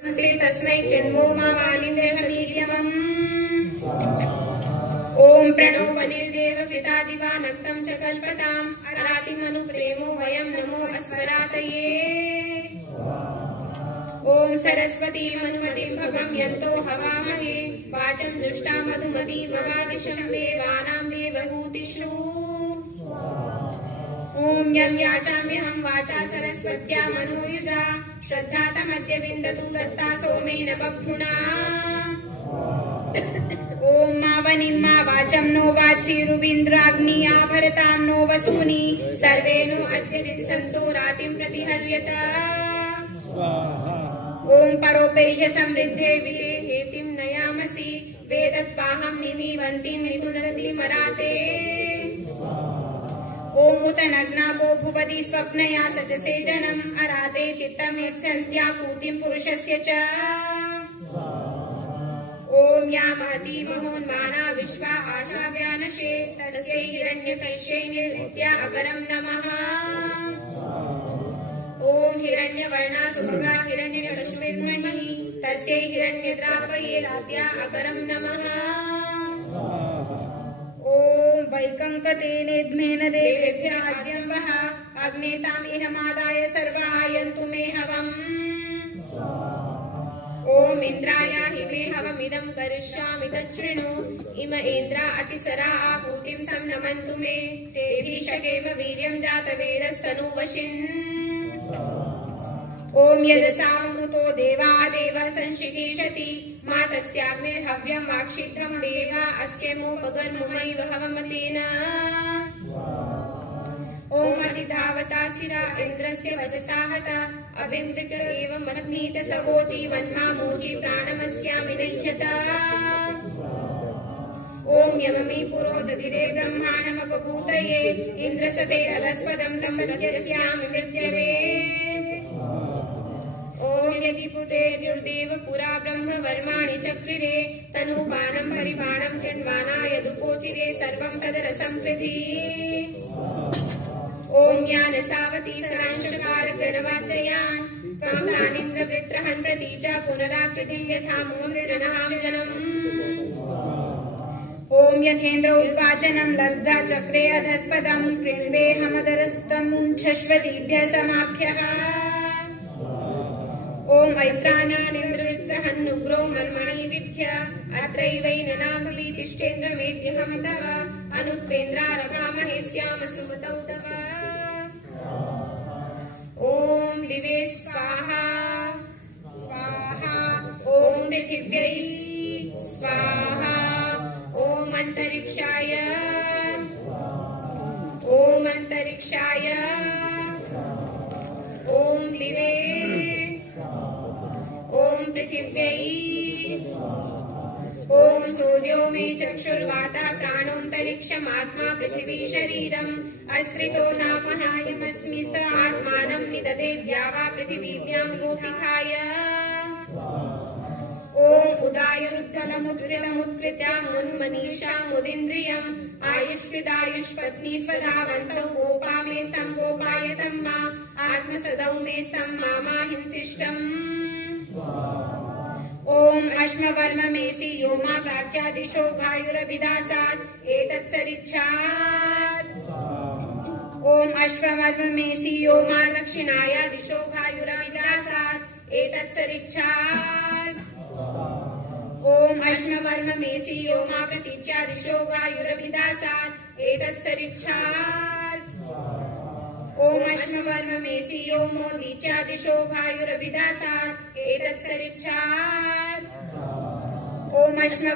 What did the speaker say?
तस्मै कृण्वो मावालिव्यहमीर्यवम्। ओम प्रणो वनिर्देव पिता दिवानक्तं च कल्पताम् अरातिमनुप्रेमो वयं नमो अस्मरातये। ओम सरस्वती मनुमतिं भगं यन्तो हवामहे वाचं दुष्टां मधुमतीं ममादिशं देवानां देवहूतिषु। ओम यं याचाम्यहं वाचा सरस्वत्या मनोयुजा श्रद्धा तमद्य विन्दतु दत्ता सोमेन बभ्रुणा। ओम मावनिं मा वाचं नो वाचिरुविन्द्राग्निया भरतां नो वसूनि सर्वे नो अद्य दित्सन्तो रातिं प्रतिहर्यत। ओम परोपेह्य समृद्धे विले हेतिं नयामसि वेदत्वाहं निमीवन्तीं नितुदन्ति मराते। ओम उत नग्नापो भुवति स्वप्नया सचसे जनम् अराते चित्तं यत्सन्त्याकूतिं पुरुषस्य च। ओम या महती महोन्माना विश्वा आशाव्यानशे तस्यै हिरण्यकश्यै निर्विद्या अकरं नमः। ओम हिरण्यवर्णा सुभगा हिरण्यकश्मिर्मयी तस्यै हिरण्यद्रावये रात्या अकरं नमः। ओम वैकंकतेनेद्मेन देवेभ्यः आज्यं वः अग्नेताम् इहमादाय सर्वा आयन्तु मे हवम्। ओम इंद्राय हिमे हवमिदं करिष्यामि तच्छृणु इम इन्द्रा अतिसरा आकूतिं संनमन्तु मे तेभिषकेम वीर्यं जातवेदस्तनूवशिन्। ओम यदसामृतो देवा देव संशिकीर्षति मा तस्याग्निर्हव्यं वाक्षिद्धं देवा अस्यमोपगर्मुमैव हवमतेन। ओम अधिधावता सिरा इन्द्रस्य वचसा हता अभिमृग एव मत्नीत सवोचि वन्मामोचि प्राणमस्यामि नह्यत। ओम यममी पुरोदधिरे ब्रह्माणमपभूतये इन्द्रसते अधस्पदं तं प्रत्यस्यामि मृत्यवे। ओम यदि पुटेर्युर्देव पुरा ब्रह्म वर्माणि चक्रिरे तनुपानं परिपाणं कृण्वाना यदुकोचिरे सर्वं तदरसं कृधि। ओम ज्ञानसावती सरांशकार कृणवाचयान् त्वां तानीन्द्रवृत्रहन् प्रतीचा पुनराकृतिं यथा मुमृणहां जनम्। ओम यथेन्द्र उद्वाचनं लब्धा चक्रे अधस्पदं कृण्वेऽहमदरस्तमुञ्छश्वतीभ्यः समाभ्यः। ओम ऐत्राणानिन्द्रवृत्रहन्नुग्रो मर्मणि विद्य अत्रैवैननामपि तिष्ठेन्द्रमेत्यहं तव अनुत्वेन्द्रारभामहे स्याम सुमतौ तव। ओम दिवे स्वाहा स्वाहा ओम पृथिव्यै स्वाहा ओम अंतरिक्षाय ओम दिवे ओम पृथिव्यै ओम सूर्यो मे चक्षुर्वातः प्राणोऽन्तरिक्षमात्मा पृथिवी शरीरम् अस्त्रितो नामहायमस्मि स आत्मानं निदधे द्यावा पृथिवीभ्यां गोपिकाय। ओम उदायुरुद्धमुत्कृतमुत्कृत्यामुन्मनीषामुदिन्द्रियम् आयुष्कृदायुष्पत्नी स्वधावन्तौ गोपा मे स्तं गोपायतं मा आत्मसदौ मे स्तं मामाहिंसिष्टम्। ओम अश्मवर्म मेसि यो मा प्राच्यादिशो गायुरभिदासात् एतत्सरिच्छात्। ओम अश्ववर्म मेसि यो मा दक्षिणाया दिशो गायुरभिदासात् एतत्सरिच्छात्। ओम अश्मवर्म मेसि यो मा प्रतीच्या दिशो गायुरभिदासात् एतत्सरिच्छात्। ओम अश्मवर्म मेसि यो मोदीच्या दिशो गायुरभिदासात् एतत्सरिच्छात्। ओम अश्म